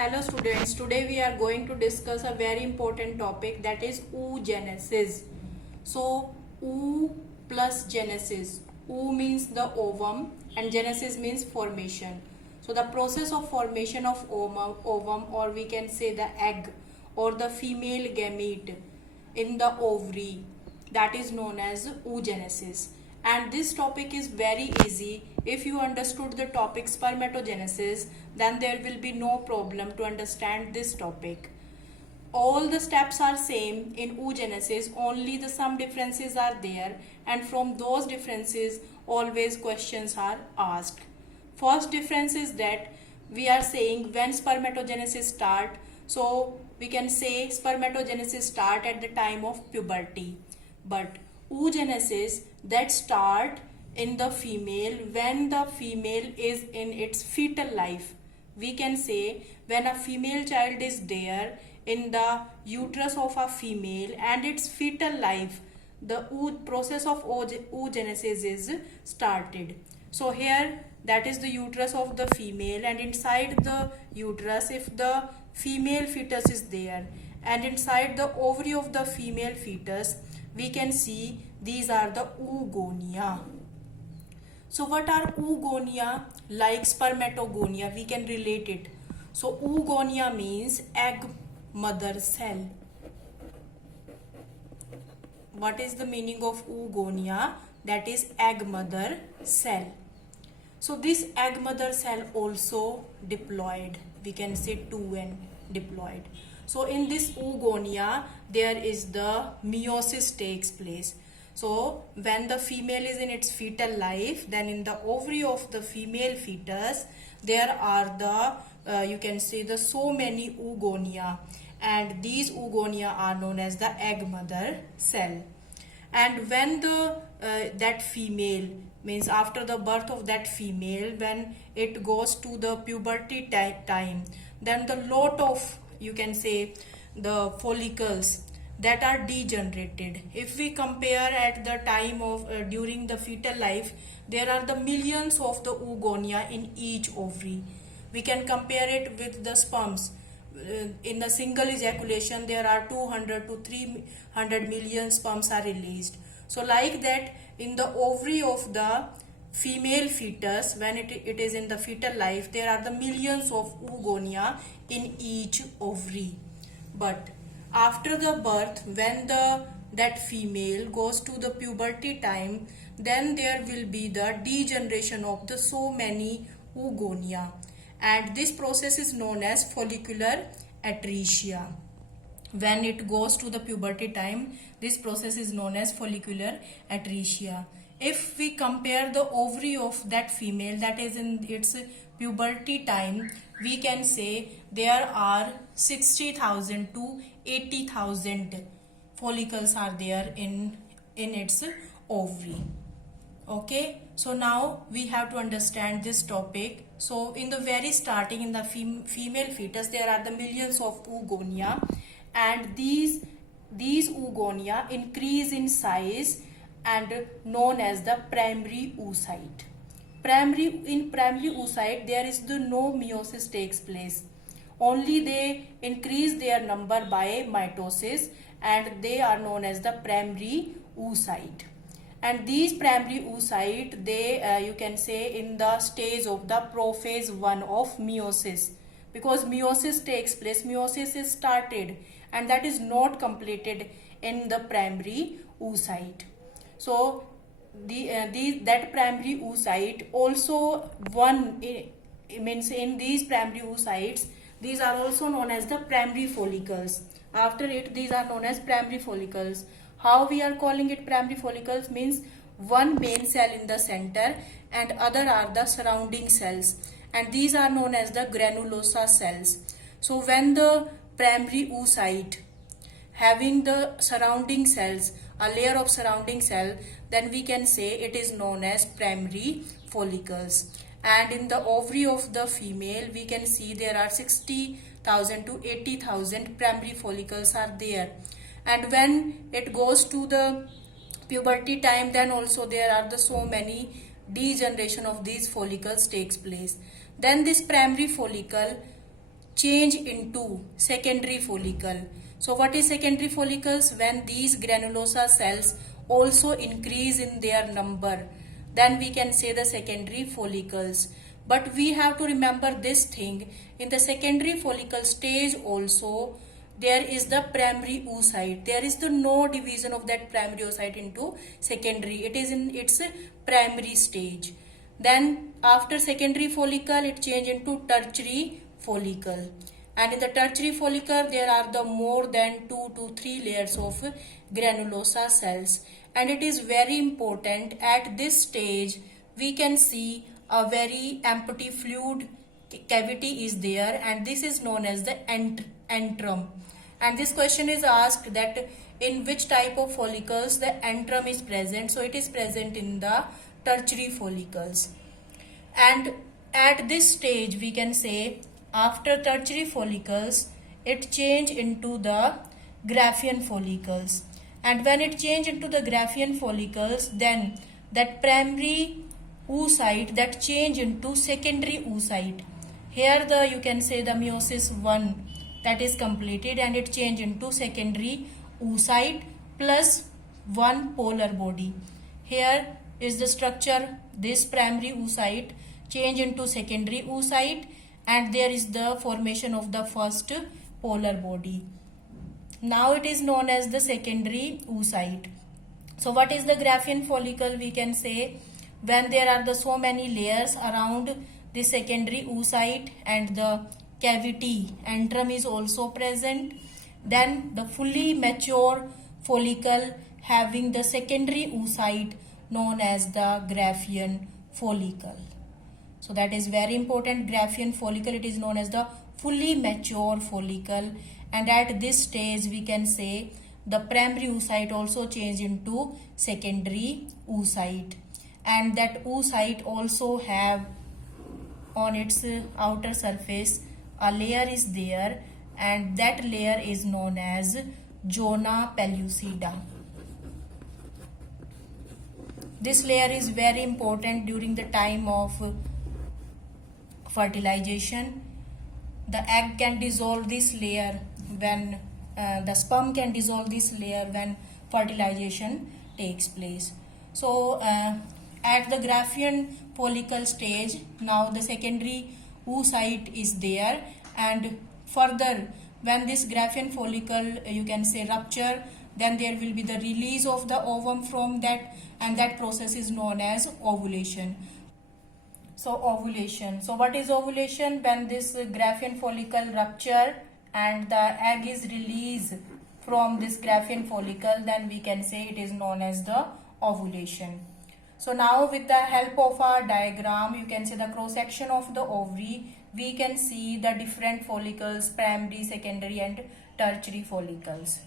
Hello students, today we are going to discuss a very important topic, that is oogenesis. So oo plus genesis. Oo means the ovum and genesis means formation. So the process of formation of ovum, or we can say the egg or the female gamete in the ovary, that is known as oogenesis. And this topic is very easy. If you understood the topic spermatogenesis, then there will be no problem to understand this topic. All the steps are same in oogenesis, only the some differences are there, and from those differences always questions are asked. First difference is that we are saying when spermatogenesis start, so we can say spermatogenesis start at the time of puberty, but oogenesis that start in the female when the female is in its fetal life. We can say when a female child is there in the uterus of a female and its fetal life, the process of oogenesis is started. So here that is the uterus of the female, and inside the uterus, if the female fetus is there, and inside the ovary of the female fetus, we can see these are the oogonia. So what are oogonia? Like spermatogonia, we can relate it. So oogonia means egg mother cell. What is the meaning of oogonia? That is egg mother cell. So this egg mother cell also diploid. We can say 2N, diploid. So in this oogonia, there is the meiosis takes place. So when the female is in its fetal life, then in the ovary of the female fetus, there are the, you can say the so many oogonia, and these oogonia are known as the egg mother cell. And when the that female, means after the birth of that female, when it goes to the puberty time, then the lot of, you can say, the follicles that are degenerated. If we compare at the time of during the fetal life, there are the millions of the oogonia in each ovary. We can compare it with the sperms. In the single ejaculation, there are 200 to 300 million sperms are released. So like that, in the ovary of the female fetus, when it is in the fetal life, there are the millions of oogonia in each ovary. But after the birth, when that female goes to the puberty time, then there will be the degeneration of the so many oogonia, and this process is known as follicular atresia. When it goes to the puberty time, this process is known as follicular atresia. If we compare the ovary of that female that is in its puberty time, we can say there are 60,000 to 80,000 follicles are there in its ovary. Okay, so now we have to understand this topic. So in the very starting, in the female fetus, there are the millions of oogonia, and these oogonia increase in size and known as the primary oocyte. In primary oocyte, there is the no meiosis takes place. Only they increase their number by mitosis, and they are known as the primary oocyte. And these primary oocyte, they you can say in the stage of the prophase 1 of meiosis, because meiosis takes place, meiosis is started, and that is not completed in the primary oocyte. So that primary oocyte also means in these primary oocytes, these are also known as the primary follicles. After it, these are known as primary follicles. How we are calling it primary follicles? Means one main cell in the center and other are the surrounding cells, and these are known as the granulosa cells. So when the primary oocyte having the surrounding cells, a layer of surrounding cell, then we can say it is known as primary follicles. And in the ovary of the female, we can see there are 60,000 to 80,000 primary follicles are there. And when it goes to the puberty time, then also there are the so many degeneration of these follicles takes place. Then this primary follicle change into secondary follicle. So what is secondary follicles? When these granulosa cells also increase in their number, then we can say the secondary follicles. But we have to remember this thing, in the secondary follicle stage also there is the primary oocyte. There is the no division of that primary oocyte into secondary. It is in its primary stage. Then after secondary follicle it change into tertiary follicle. And in the tertiary follicle there are the more than 2 to 3 layers of granulosa cells. And it is very important, at this stage we can see a very empty fluid cavity is there, and this is known as the antrum. And this question is asked that in which type of follicles the antrum is present. So it is present in the tertiary follicles. And at this stage we can say after tertiary follicles it change into the Graafian follicles. And when it change into the Graafian follicles, then that primary oocyte that change into secondary oocyte. Here the you can say the meiosis 1 that is completed, and it change into secondary oocyte plus one polar body. Here is the structure, this primary oocyte change into secondary oocyte, and there is the formation of the first polar body. Now it is known as the secondary oocyte. So what is the Graafian follicle? We can say when there are the so many layers around the secondary oocyte and the cavity antrum is also present, then the fully mature follicle having the secondary oocyte known as the Graafian follicle. So that is very important. Graafian follicle, it is known as the fully mature follicle, and at this stage we can say the primary oocyte also change into secondary oocyte, and that oocyte also have on its outer surface a layer is there, and that layer is known as zona pellucida. This layer is very important during the time of fertilization. The egg can dissolve this layer when the sperm can dissolve this layer when fertilization takes place. So at the Graafian follicle stage, now the secondary oocyte is there, and further when this Graafian follicle you can say rupture, then there will be the release of the ovum from that, and that process is known as ovulation. So ovulation. So what is ovulation? When this Graafian follicle rupture and the egg is released from this Graafian follicle, then we can say it is known as the ovulation. So now with the help of our diagram, you can see the cross section of the ovary. We can see the different follicles, primary, secondary and tertiary follicles.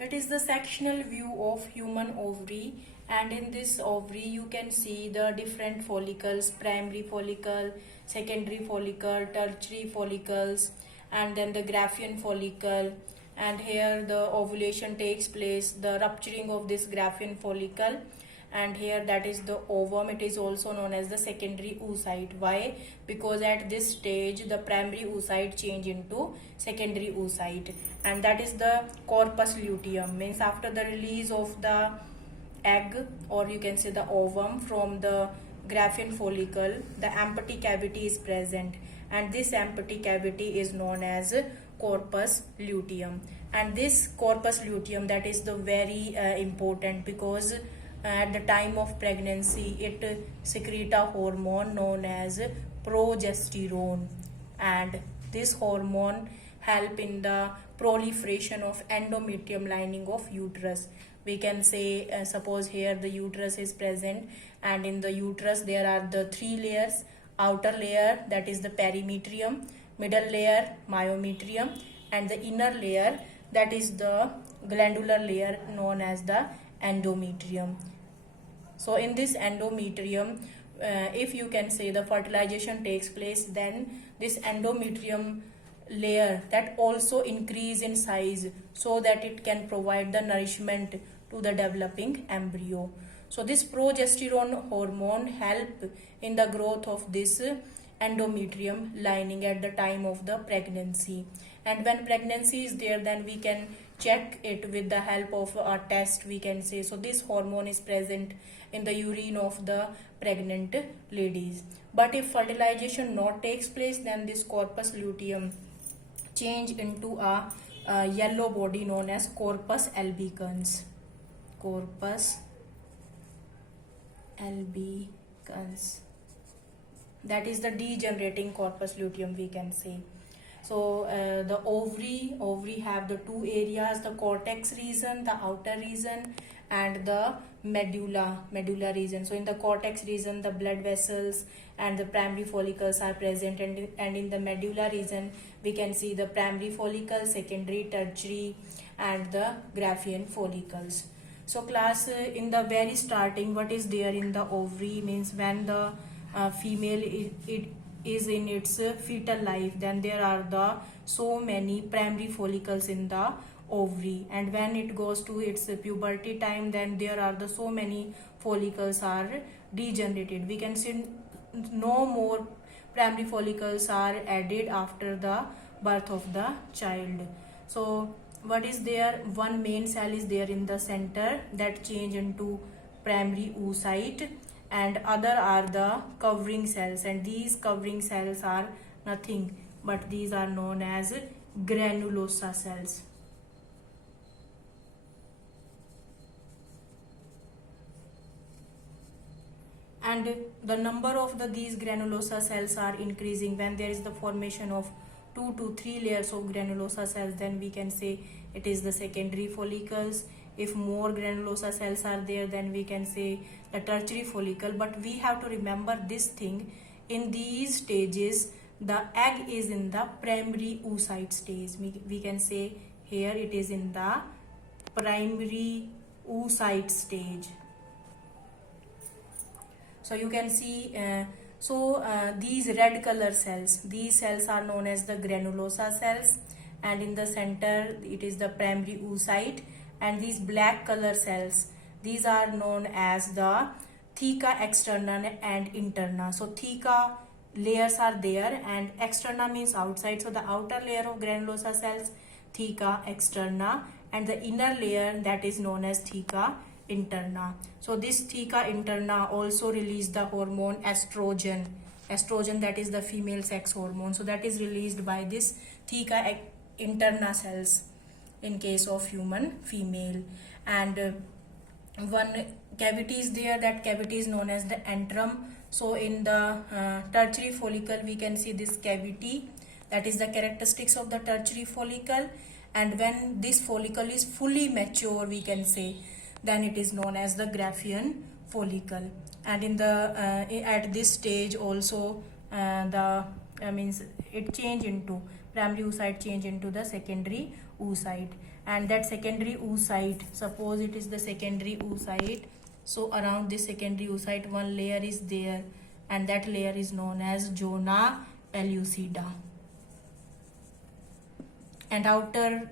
It is the sectional view of human ovary, and in this ovary you can see the different follicles, primary follicle, secondary follicle, tertiary follicles, and then the Graafian follicle. And here the ovulation takes place, the rupturing of this Graafian follicle, and here that is the ovum. It is also known as the secondary oocyte. Why? Because at this stage the primary oocyte change into secondary oocyte, and that is the corpus luteum. Means after the release of the egg, or you can say the ovum from the Graafian follicle, the empty cavity is present, and this empty cavity is known as corpus luteum. And this corpus luteum, that is the very important, because at the time of pregnancy it secrete a hormone known as progesterone, and this hormone help in the proliferation of endometrium lining of uterus. We can say suppose here the uterus is present, and in the uterus there are the 3 layers. Outer layer, that is the perimetrium, middle layer myometrium, and the inner layer, that is the glandular layer known as the endometrium. So in this endometrium, if you can say the fertilization takes place, then this endometrium layer that also increase in size, so that it can provide the nourishment to the developing embryo. So this progesterone hormone help in the growth of this endometrium lining at the time of the pregnancy. And when pregnancy is there, then we can check it with the help of a test, we can say. So this hormone is present in the urine of the pregnant ladies. But if fertilization not takes place, then this corpus luteum change into a yellow body known as corpus albicans. Corpus albicans, that is the degenerating corpus luteum, we can say. So the ovary have the two areas, the cortex region, the outer region, and the medulla region. So in the cortex region, the blood vessels and the primary follicles are present, and in the medulla region we can see the primary follicle, secondary, tertiary, and the Graafian follicles. So class, in the very starting, what is there in the ovary means when the female it is in its fetal life, then there are the so many primary follicles in the ovary, and when it goes to its puberty time, then there are the so many follicles are degenerated. We can see no more primary follicles are added after the birth of the child. So what is there? One main cell is there in the center that change into primary oocyte, and other are the covering cells, and these covering cells are nothing but these are known as granulosa cells. And the number of these granulosa cells are increasing. When there is the formation of 2 to 3 layers of granulosa cells, then we can say it is the secondary follicles. If more granulosa cells are there, then we can say the tertiary follicle. But we have to remember this thing, in these stages the egg is in the primary oocyte stage. We can say here it is in the primary oocyte stage. So you can see these red color cells, these cells are known as the granulosa cells, and in the center it is the primary oocyte. And these black color cells, these are known as the theca externa and interna. So theca layers are there and externa means outside. So the outer layer of granulosa cells, theca externa, and the inner layer, that is known as theca interna. So this theca interna also release the hormone estrogen. Estrogen, that is the female sex hormone. So that is released by this theca interna cells in case of human female. And one cavity is there, that cavity is known as the antrum. So in the tertiary follicle we can see this cavity, that is the characteristics of the tertiary follicle. And when this follicle is fully mature, we can say, then it is known as the Graafian follicle. And in the at this stage also it change into primary oocyte change into the secondary oocyte. And that secondary oocyte, suppose it is the secondary oocyte, so around this secondary oocyte one layer is there, and that layer is known as zona pellucida. And outer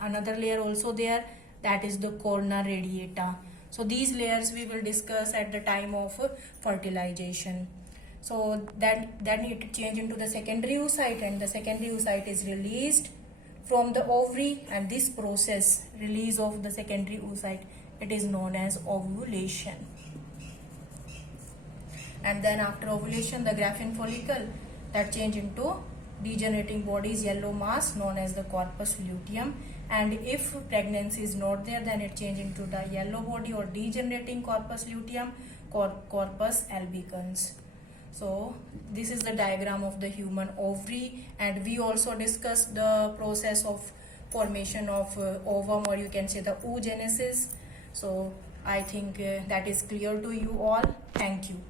another layer also there, that is the corona radiata. So these layers we will discuss at the time of fertilization. So then it change into the secondary oocyte, and the secondary oocyte is released from the ovary, and this process, release of the secondary oocyte, it is known as ovulation. And then after ovulation, the Graafian follicle, that change into degenerating bodies, yellow mass known as the corpus luteum. And if pregnancy is not there, then it change into the yellow body or degenerating corpus luteum, corpus albicans. So this is the diagram of the human ovary, and we also discussed the process of formation of ovum, or you can say the oogenesis. So I think that is clear to you all. Thank you.